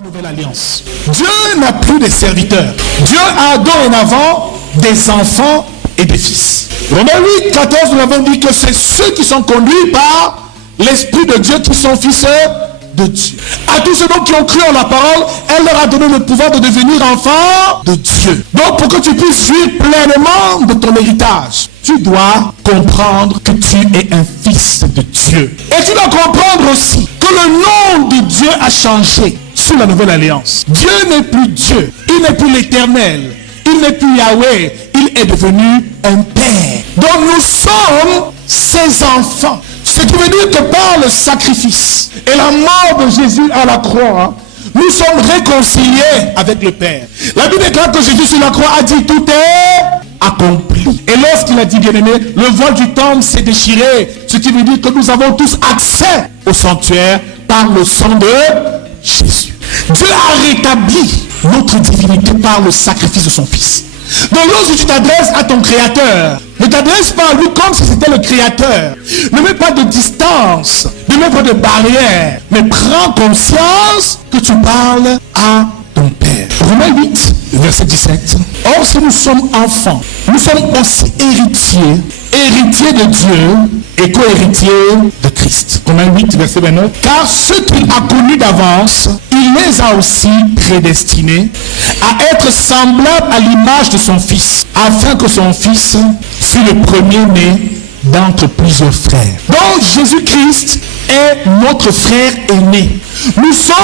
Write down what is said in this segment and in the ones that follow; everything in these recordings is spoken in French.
la nouvelle alliance. Dieu n'a plus de serviteurs. Dieu a dorénavant des enfants et des fils. Romains 8, 14, nous avons dit que c'est ceux qui sont conduits par l'Esprit de Dieu qui sont fils de Dieu. À tous ceux donc qui ont cru en la parole, elle leur a donné le pouvoir de devenir enfants de Dieu. Donc pour que tu puisses jouir pleinement de ton héritage, tu dois comprendre que tu es un fils de Dieu. Et tu dois comprendre aussi que le nom de Dieu a changé sous la nouvelle alliance. Dieu n'est plus Dieu, il n'est plus l'Éternel, il n'est plus Yahweh, il est devenu un Père. Donc nous sommes ses enfants. Ce qui veut dire que par le sacrifice et la mort de Jésus à la croix, nous sommes réconciliés avec le Père. La Bible déclare que Jésus sur la croix a dit tout est accompli. Et lorsqu'il a dit, bien aimé, le voile du temple s'est déchiré. Ce qui veut dire que nous avons tous accès au sanctuaire par le sang de Jésus. Dieu a rétabli notre divinité par le sacrifice de son Fils. Donc lorsque tu t'adresses à ton Créateur, ne t'adresse pas à lui comme si c'était le Créateur. Ne mets pas de distance, ne mets pas de barrière, mais prends conscience que tu parles à ton Père. Romains 8, verset 17. Or, si nous sommes enfants, nous sommes aussi héritiers de Dieu et co-héritiers de Christ. Romains 8, verset 29. Car ceux qu'il a connus d'avance, il les a aussi prédestinés à être semblables à l'image de son Fils, afin que son Fils fût le premier-né d'entre plusieurs frères. Donc Jésus-Christ est notre frère aîné. Nous sommes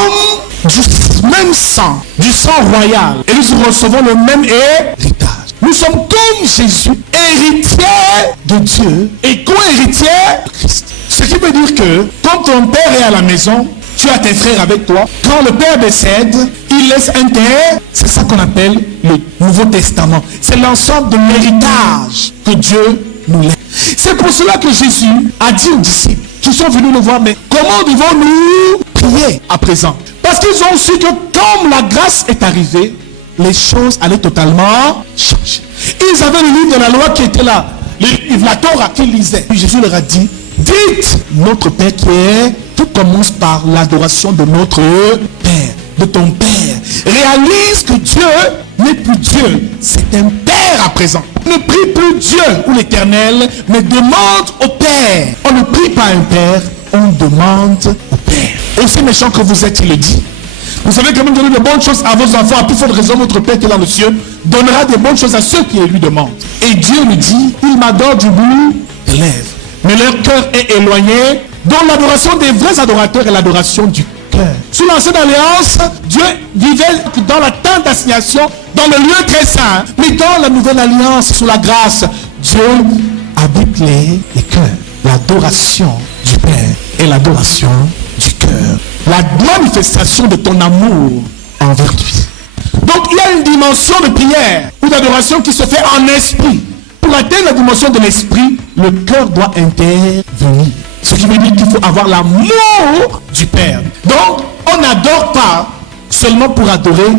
du même sang, du sang royal, et nous recevons le même héritage. Nous sommes comme Jésus, héritiers de Dieu et co-héritiers de Christ. Ce qui veut dire que quand ton père est à la maison, tu as tes frères avec toi. Quand le père décède, il laisse un terre. C'est ça qu'on appelle le Nouveau Testament. C'est l'ensemble de l'héritage que Dieu nous laisse. C'est pour cela que Jésus a dit aux disciples qui sont venus le voir, mais comment devons-nous prier à présent? Parce qu'ils ont su que comme la grâce est arrivée, les choses allaient totalement changer. Ils avaient le livre de la loi qui était là, la Torah qu'ils lisaient. Puis Jésus leur a dit, dites notre Père qui est, tout commence par l'adoration de notre Père, de ton Père. Réalise que Dieu n'est plus Dieu, c'est un Père à présent. Ne prie plus Dieu ou l'Éternel, mais demande au Père. On ne prie pas un Père, on demande au Père. Aussi méchant que vous êtes, il le dit. Vous savez que même donner de bonnes choses à vos enfants, à plus forte raison, votre Père qui est dans le ciel donnera des bonnes choses à ceux qui lui demandent. Et Dieu lui dit, il m'adore du bout des lèvres, mais leur cœur est éloigné. Donc l'adoration des vrais adorateurs est l'adoration du cœur. Sous l'ancienne alliance, Dieu vivait dans la tente d'assignation, dans le lieu très saint. Mais dans la nouvelle alliance, sous la grâce, Dieu habite les cœurs. L'adoration du Père est l'adoration du cœur. La manifestation de ton amour envers lui. Donc il y a une dimension de prière ou d'adoration qui se fait en esprit. Pour atteindre la dimension de l'esprit, le cœur doit intervenir. Ce qui veut dire qu'il faut avoir l'amour du Père. Donc on n'adore pas seulement pour adorer,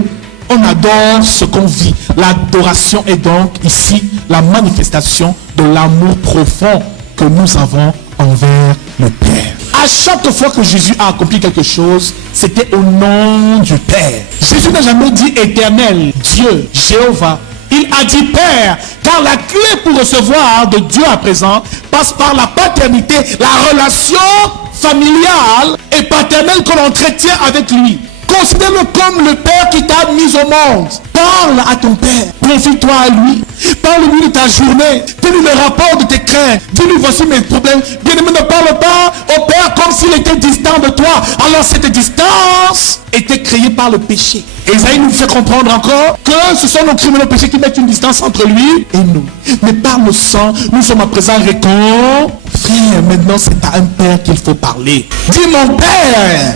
on adore ce qu'on vit. L'adoration est donc ici la manifestation de l'amour profond que nous avons envers le Père. À chaque fois que Jésus a accompli quelque chose, c'était au nom du Père. Jésus n'a jamais dit éternel, Dieu, Jéhovah. Il a dit Père, car la clé pour recevoir de Dieu à présent passe par la paternité, la relation familiale et paternelle que l'on entretient avec lui. Considère-le comme le Père qui t'a mis au monde. Parle à ton Père. Confie-toi à lui. Parle-lui de ta journée. Dis-lui le rapport de tes craintes. Dis-lui voici mes problèmes. Bien-aimé, ne parle pas au Père comme s'il était distant de toi. Alors cette distance était créée par le péché. Ésaïe nous fait comprendre encore que ce sont nos crimes et nos péchés qui mettent une distance entre lui et nous. Mais par le sang, nous sommes à présent réconciliés. Frère, maintenant c'est à un Père qu'il faut parler. Dis mon Père.